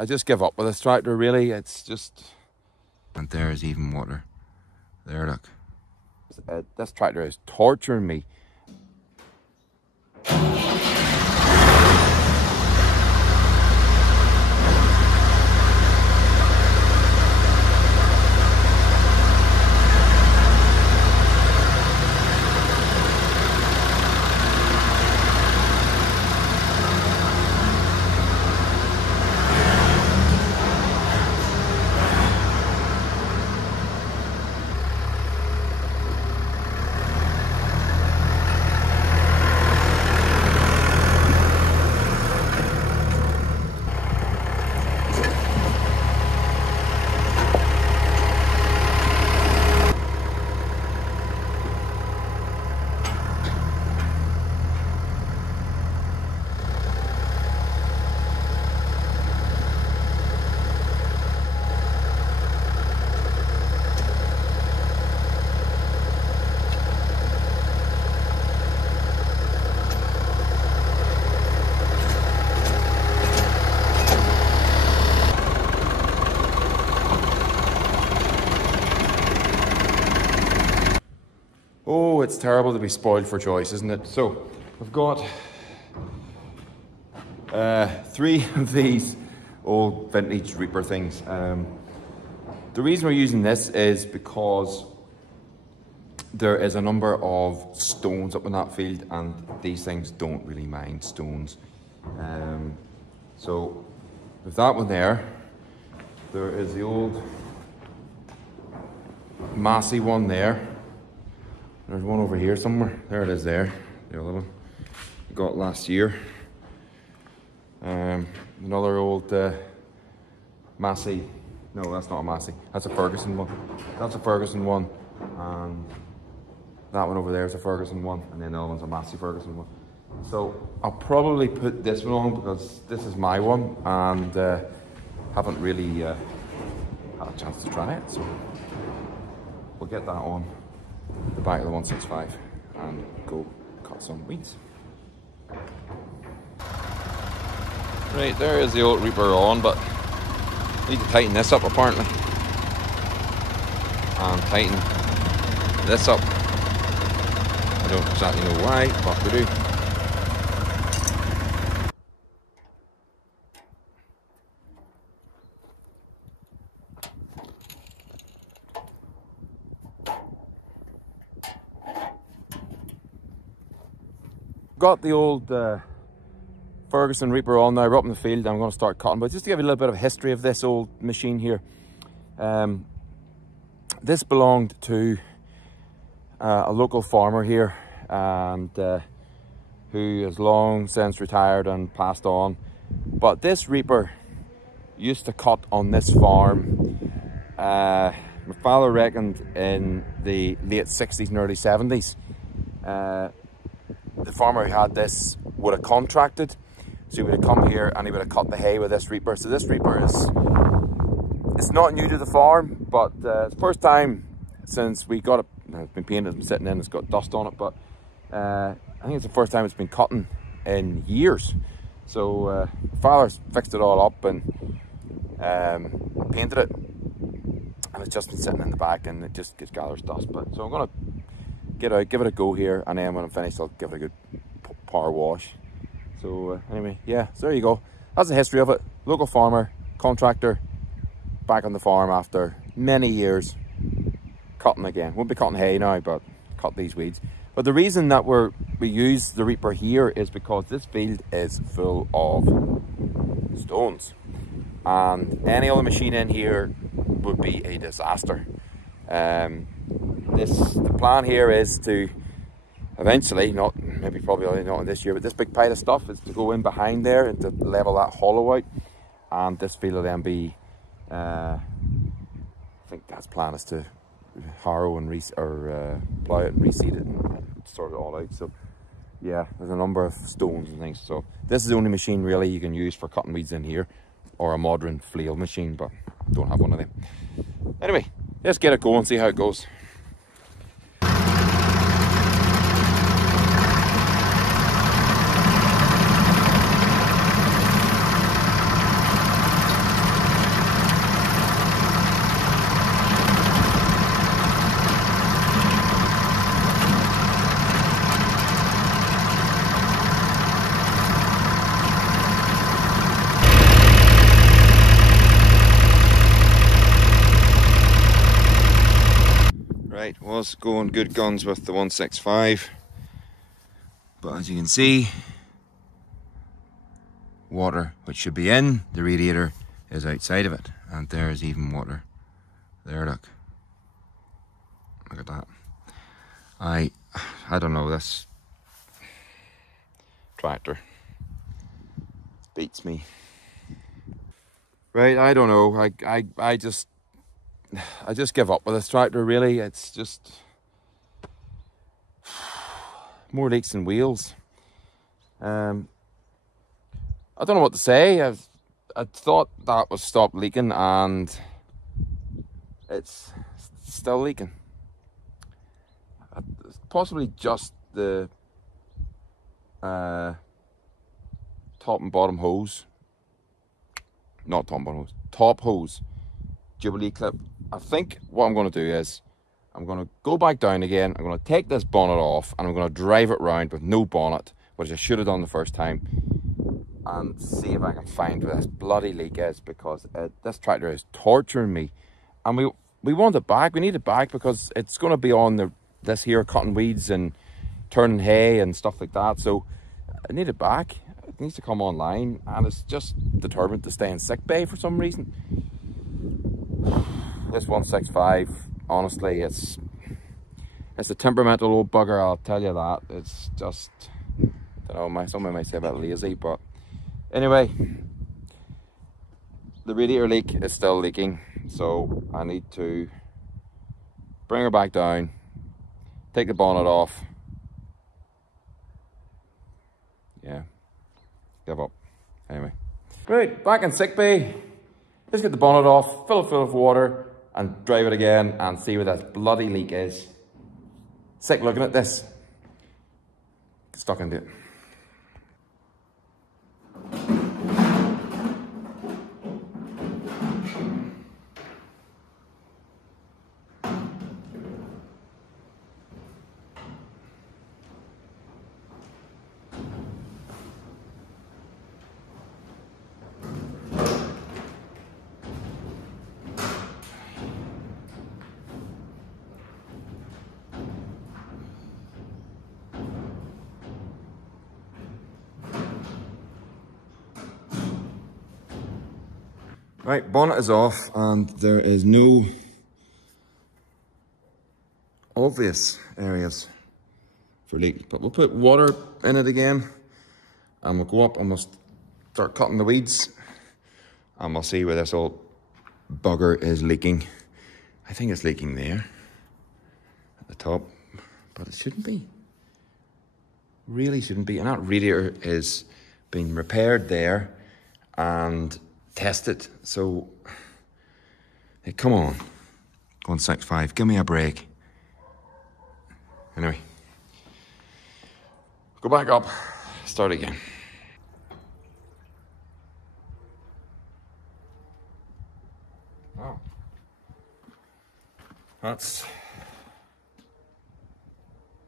I just give up with this tractor, really. It's just... And there's even water. There, look. This tractor is torturing me. Oh, it's terrible to be spoiled for choice, isn't it? So, I've got 3 of these old vintage Reaper things. The reason we're using this is because there is a number of stones up in that field, and these things don't really mind stones. So, with that one there is the old Massey one there. There's one over here somewhere. There it is there. The other one I got last year. Another old Massey. No, that's not a Massey. That's a Ferguson one. That's a Ferguson one. And that one over there is a Ferguson one. And then the other one's a Massey Ferguson one. So I'll probably put this one on because this is my one. And haven't really had a chance to try it. So we'll get that on the back of the 165 and go cut some weeds. Right, there is the old Reaper on, but I need to tighten this up apparently. And tighten this up. I don't exactly know why, but we do. Got the old Ferguson Reaper on now. We're up in the field. I'm going to start cutting, but just to give you a little bit of history of this old machine here. This belonged to a local farmer here, and who has long since retired and passed on. But this Reaper used to cut on this farm. My father reckoned in the late 60s and early 70s. The farmer who had this would have contracted, so he would have come here and he would have cut the hay with this Reaper. So this Reaper it's not new to the farm, but it's the first time since we got it. It's been painted, it's been sitting in, it's got dust on it, but I think it's the first time it's been cutting in years. So father's fixed it all up and painted it, and it's just been sitting in the back and it just gathers dust. But so I'm gonna get out, give it a go here, and then when I'm finished I'll give it a good power wash. So anyway, yeah, so there you go. That's the history of it. Local farmer, contractor, back on the farm after many years, cutting again. Won't be cutting hay now, but cut these weeds. But the reason that we use the Reaper here is because this field is full of stones, and any other machine in here would be a disaster. The plan here is to eventually, probably not this year, but this big pile of stuff is to go in behind there and to level that hollow out, and this field will then be I think that's plan is to harrow and plough it and reseed it and sort it all out. So yeah, there's a number of stones and things. So this is the only machine really you can use for cutting weeds in here, or a modern flail machine, but I don't have one of them. Anyway, let's get it going, see how it goes. was going good guns with the 165, but as you can see, water which should be in the radiator is outside of it, and there's even water there. Look at that. I don't know, this tractor beats me. Right, I don't know. I just give up with this tractor, really. It's just more leaks than wheels. I don't know what to say. I thought that was stopped leaking, and it's still leaking. It's possibly just the top and bottom hose. Not top and bottom hose. Top hose. Jubilee clip. I think what I'm going to do is I'm going to go back down again. I'm going to take this bonnet off, and I'm going to drive it round with no bonnet, which I should have done the first time, and see if I can find where this bloody leak is, because this tractor is torturing me. And we want it back. We need it back because it's going to be on this here cutting weeds and turning hay and stuff like that. So I need it back. It needs to come online, and it's just determined to stay in sick bay for some reason. This 165, honestly, it's a temperamental old bugger, I'll tell you that. It's just, I don't know, someone might say a bit lazy, but anyway, the radiator leak is still leaking, so I need to bring her back down, take the bonnet off. Yeah, give up. Anyway, right, back in sick bay. Let's get the bonnet off, fill it full of water, and drive it again and see where this bloody leak is. Sick looking at this. Get stuck into it. Right, bonnet is off, and there is no obvious areas for leaks. But we'll put water in it again, and we'll go up and we'll start cutting the weeds, and we'll see where this old bugger is leaking. I think it's leaking there at the top, but it shouldn't be. Really shouldn't be. And that radiator is being repaired there and tested. So, hey, come on, 165, give me a break. Anyway, go back up, start again. Oh, that's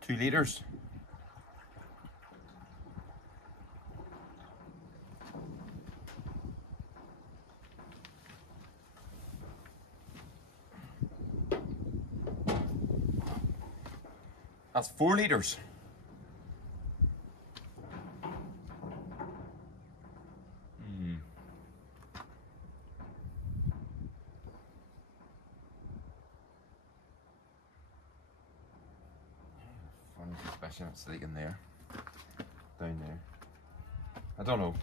2 litres. That's 4 litres. Funny suspicion it's leaking there. Down there. I don't know.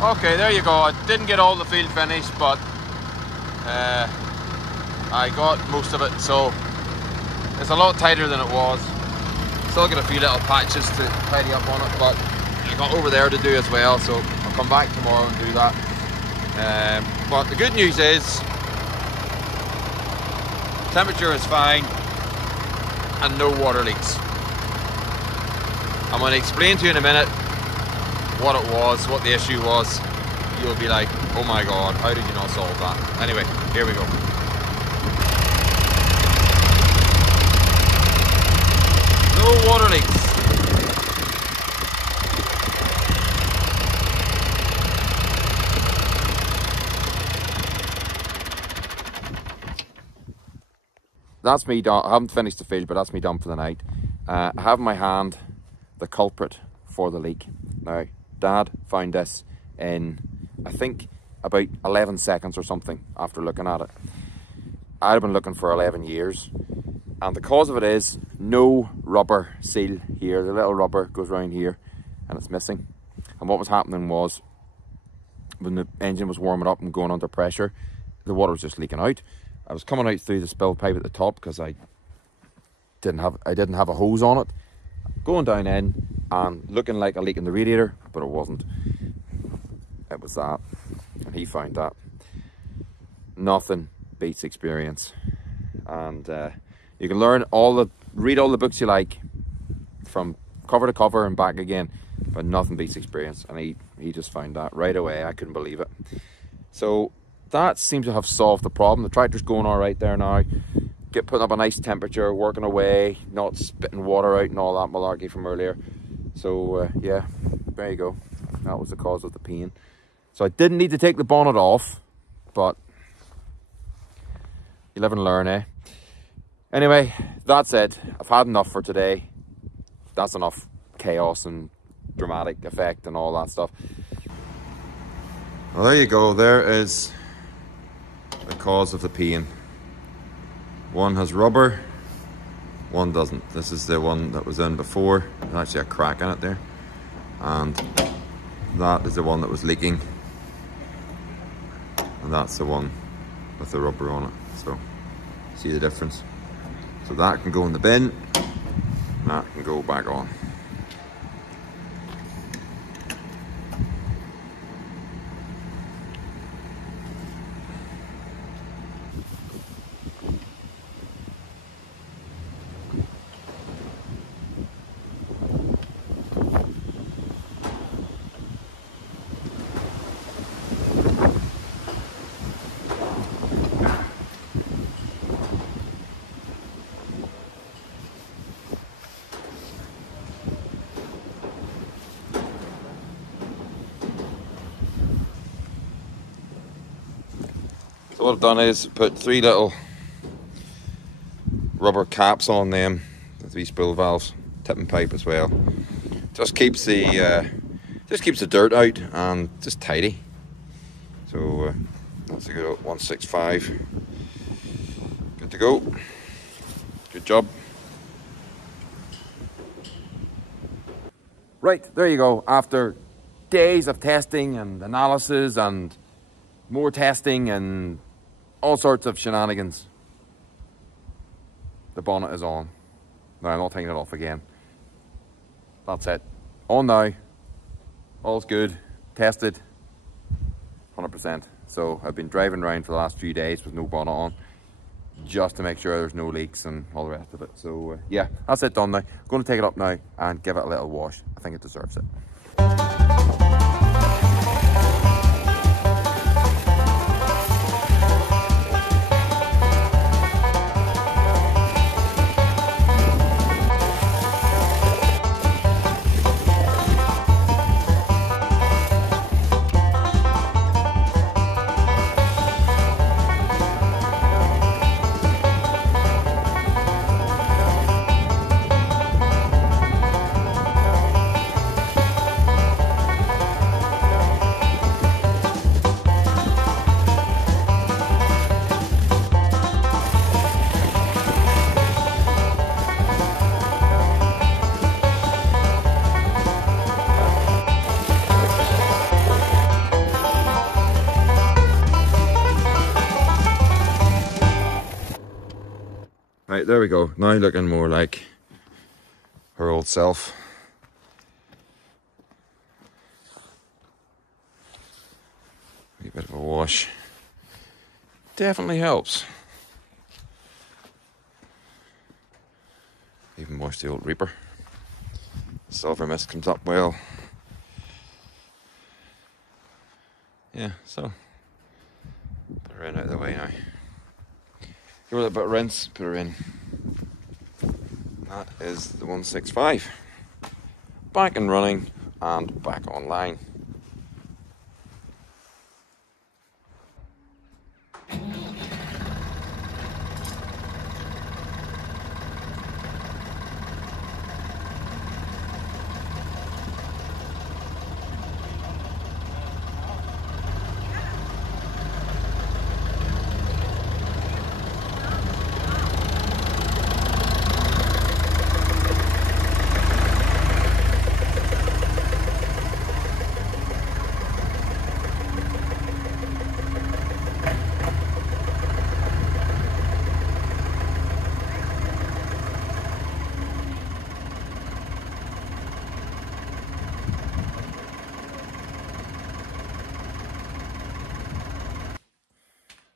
Okay, there you go. I didn't get all the field finished, but I got most of it, so it's a lot tighter than it was. Still got a few little patches to tidy up on it, but I got over there to do as well, so I'll come back tomorrow and do that. But the good news is temperature is fine and no water leaks. I'm going to explain to you in a minute what it was, what the issue was. You'll be like, oh my god, how did you not solve that? Anyway, here we go. No water leaks. That's me done. I haven't finished the field, but that's me done for the night. I have in my hand the culprit for the leak. Now, Dad found this in, I think, about 11 seconds or something after looking at it. I'd been looking for 11 years. And the cause of it is no rubber seal here. The little rubber goes around here and it's missing. And what was happening was, when the engine was warming up and going under pressure, the water was just leaking out. I was coming out through the spill pipe at the top because I didn't have a hose on it. Going down in and looking like a leak in the radiator, but it wasn't. It was that, and he found that. Nothing beats experience, and you can read all the books you like, from cover to cover and back again, but nothing beats experience. And he just found that right away. I couldn't believe it. So that seems to have solved the problem. The tractor's going all right there now. Putting up a nice temperature, working away, not spitting water out and all that malarkey from earlier. So yeah, there you go. That was the cause of the pain. So I didn't need to take the bonnet off, but you live and learn, eh? Anyway, that's it. I've had enough for today. That's enough chaos and dramatic effect and all that stuff. Well, there you go. There is the cause of the pain. One has rubber, one doesn't. This is the one that was in before. There's actually a crack in it there. And that is the one that was leaking. And that's the one with the rubber on it. So, see the difference? So that can go in the bin, that can go back on. So what I've done is put 3 little rubber caps on them, the 3 spool valves, tipping pipe as well. Just keeps the dirt out and just tidy. So that's a good 165. Good to go. Good job. Right, there you go. After days of testing and analysis and more testing and all sorts of shenanigans, the bonnet is on. No, I'm not taking it off again. That's it. On now. all's good, tested, 100%. So I've been driving around for the last few days with no bonnet on, just to make sure there's no leaks and all the rest of it. So yeah, that's it done now. I'm going to take it up now and give it a little wash. I think it deserves it. Right, there we go. Now looking more like her old self. A bit of a wash. Definitely helps. Even wash the old Reaper. Silver mist comes up well. Yeah, so put her in out of the way now. Give her a bit of rinse, put her in. That is the 165. Back and running and back online.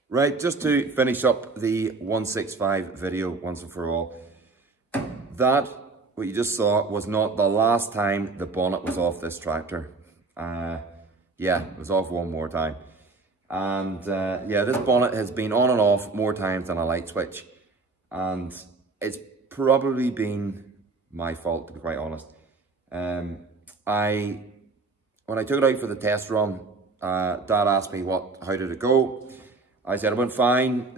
Right, just to finish up the 165 video once and for all, that, what you just saw, was not the last time the bonnet was off this tractor. Yeah, it was off one more time. And yeah, this bonnet has been on and off more times than a light switch. And it's probably been my fault, to be quite honest. When I took it out for the test run, Dad asked me how did it go? I said it went fine.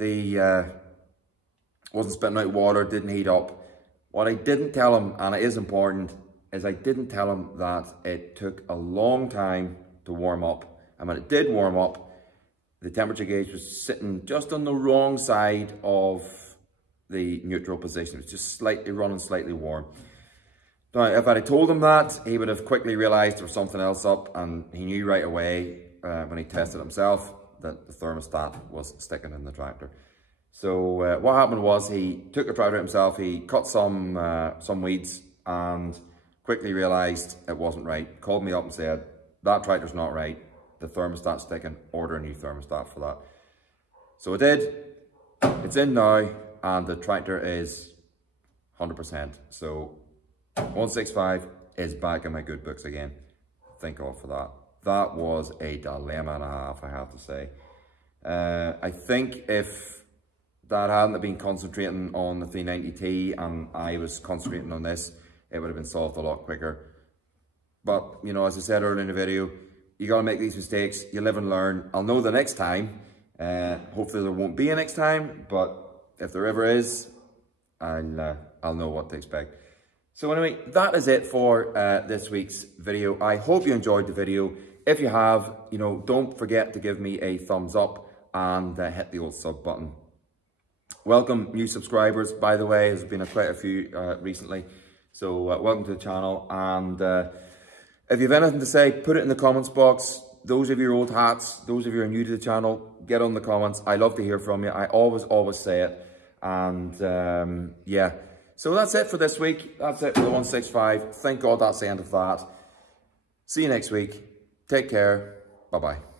Wasn't spitting out water, didn't heat up. What I didn't tell him, and it is important, is I didn't tell him that it took a long time to warm up. And when it did warm up, the temperature gauge was sitting just on the wrong side of the neutral position. It was just running slightly warm. Now, if I had told him that, he would have quickly realized there was something else up, and he knew right away when he tested himself that the thermostat was sticking in the tractor. So what happened was he took the tractor himself, he cut some weeds and quickly realized it wasn't right. Called me up and said, that tractor's not right, the thermostat's sticking, order a new thermostat for that. So I did, it's in now, and the tractor is 100%. So 165 is back in my good books again. Thank God for that. That was a dilemma and a half, I have to say. I think if Dad hadn't been concentrating on the 390T and I was concentrating on this, it would have been solved a lot quicker. But, you know, as I said earlier in the video, you got to make these mistakes. You live and learn. I'll know the next time. Hopefully there won't be a next time, but if there ever is, I'll know what to expect. So anyway, that is it for this week's video. I hope you enjoyed the video. If you have, you know, don't forget to give me a thumbs up and hit the old sub button. Welcome new subscribers, by the way. There's been quite a few recently. So welcome to the channel. And if you have anything to say, put it in the comments box. Those of you old hats, those of you who are new to the channel, get on the comments. I love to hear from you. I always say it. And yeah. So that's it for this week. That's it for the 165. Thank God that's the end of that. See you next week. Take care. Bye-bye.